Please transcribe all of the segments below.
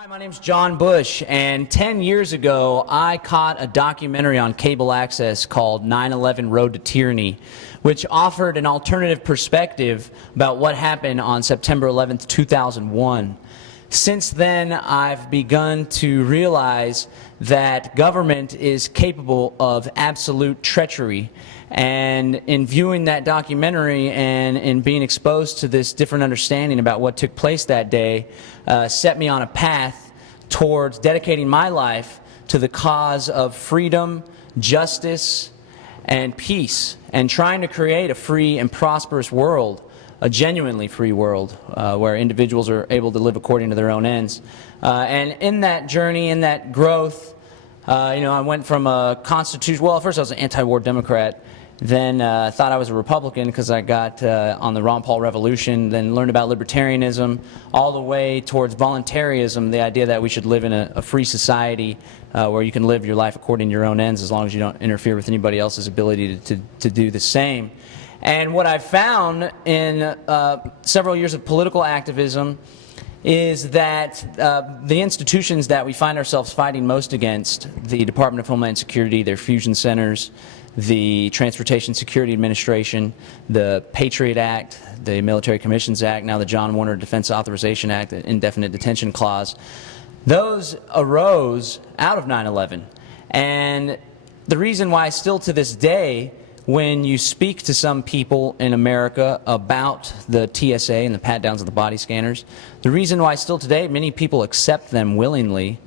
Hi, my name's John Bush, and 10 years ago, I caught a documentary on cable access called 9/11 Road to Tyranny, which offered an alternative perspective about what happened on September 11th, 2001. Since then, I've begun to realize that government is capable of absolute treachery. And in viewing that documentary and in being exposed to this different understanding about what took place that day, set me on a path towards dedicating my life to the cause of freedom, justice, and peace, and trying to create a free and prosperous world, a genuinely free world where individuals are able to live according to their own ends. And in that journey, in that growth, I went from a constitution, well, first I was an anti-war Democrat, then thought I was a Republican because I got on the Ron Paul Revolution, then learned about libertarianism, all the way towards voluntarism, the idea that we should live in a free society where you can live your life according to your own ends as long as you don't interfere with anybody else's ability to do the same. And what I've found in several years of political activism is that the institutions that we find ourselves fighting most against, the Department of Homeland Security, their fusion centers, the Transportation Security Administration, the Patriot Act, the Military Commissions Act, now the John Warner Defense Authorization Act, the Indefinite Detention Clause, those arose out of 9/11. And the reason why still to this day, when you speak to some people in America about the TSA and the pat-downs of the body scanners, the reason why still today many people accept them willingly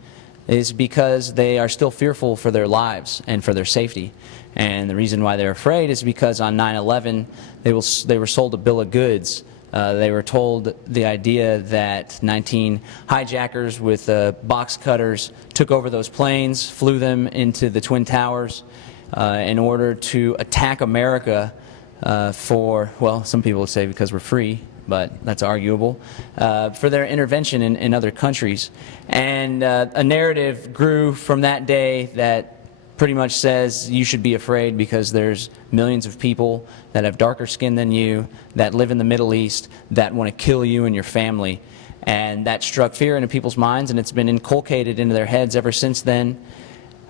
is because they are still fearful for their lives and for their safety. And the reason why they're afraid is because on 9/11 they were sold a bill of goods. They were told the idea that 19 hijackers with box cutters took over those planes, flew them into the Twin Towers, in order to attack America for, well, some people would say because we're free, but that's arguable, for their intervention in other countries. And a narrative grew from that day that pretty much says you should be afraid because there's millions of people that have darker skin than you, that live in the Middle East, that want to kill you and your family. And that struck fear into people's minds, and it's been inculcated into their heads ever since then.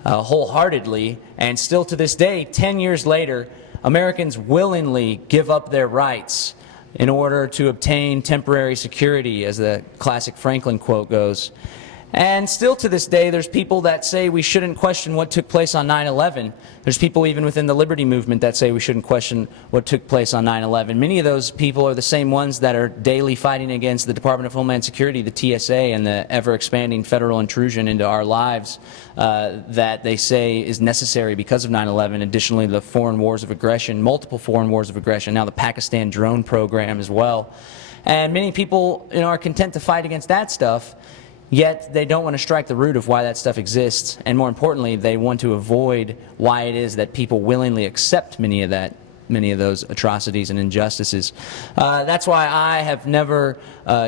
Wholeheartedly, and still to this day, 10 years later, Americans willingly give up their rights in order to obtain temporary security, as the classic Franklin quote goes. And still to this day, there's people that say we shouldn't question what took place on 9/11. There's people even within the liberty movement that say we shouldn't question what took place on 9/11. Many of those people are the same ones that are daily fighting against the Department of Homeland Security, the TSA, and the ever-expanding federal intrusion into our lives that they say is necessary because of 9/11. Additionally, the foreign wars of aggression, multiple foreign wars of aggression, now the Pakistan drone program as well. And many people are content to fight against that stuff, yet they don't want to strike the root of why that stuff exists, and more importantly, they want to avoid why it is that people willingly accept many of those atrocities and injustices. That's why I have never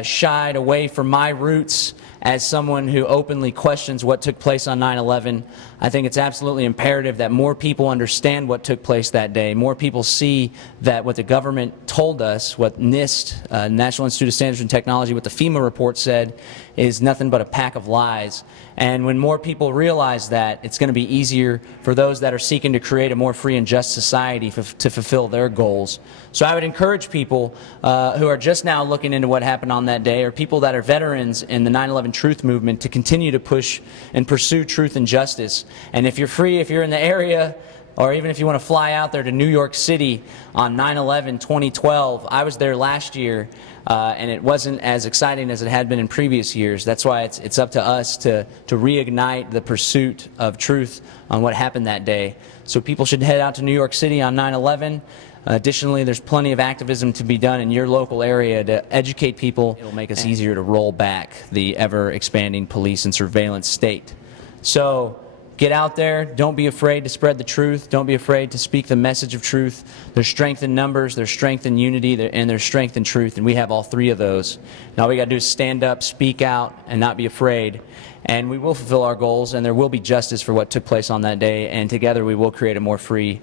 shied away from my roots as someone who openly questions what took place on 9/11. I think it's absolutely imperative that more people understand what took place that day. More people see that what the government told us, what NIST, National Institute of Standards and Technology, what the FEMA report said, is nothing but a pack of lies. And when more people realize that, it's going to be easier for those that are seeking to create a more free and just society to fulfill their goals. So I would encourage people who are just now looking into what happened on that day, or people that are veterans in the 9/11 truth movement, to continue to push and pursue truth and justice. And if you're free, if you're in the area, or even if you want to fly out there to New York City on 9/11 2012, I was there last year, and it wasn't as exciting as it had been in previous years. That's why it's up to us to reignite the pursuit of truth on what happened that day. So people should head out to New York City on 9/11. Additionally, there's plenty of activism to be done in your local area to educate people. It'll make us easier to roll back the ever-expanding police and surveillance state. So get out there. Don't be afraid to spread the truth. Don't be afraid to speak the message of truth. There's strength in numbers, there's strength in unity, and there's strength in truth, and we have all three of those. Now all we got to do is stand up, speak out, and not be afraid. And we will fulfill our goals, and there will be justice for what took place on that day, and together we will create a more free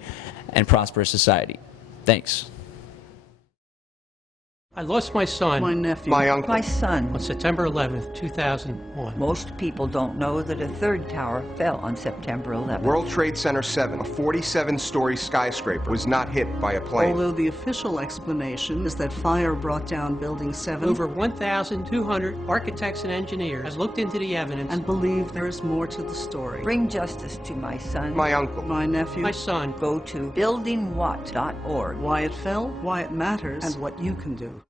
and prosperous society. Thanks. I lost my son My nephew. My uncle. My son. on September 11th, 2001. Most people don't know that a third tower fell on September 11th. World Trade Center 7, a 47-story skyscraper, was not hit by a plane. Although the official explanation is that fire brought down Building 7 Over 1,200 architects and engineers have looked into the evidence. and believe there is more to the story. Bring justice to my son. My uncle. My nephew, My son Go to buildingwhat.org. why it fell, why it matters, and what you can do.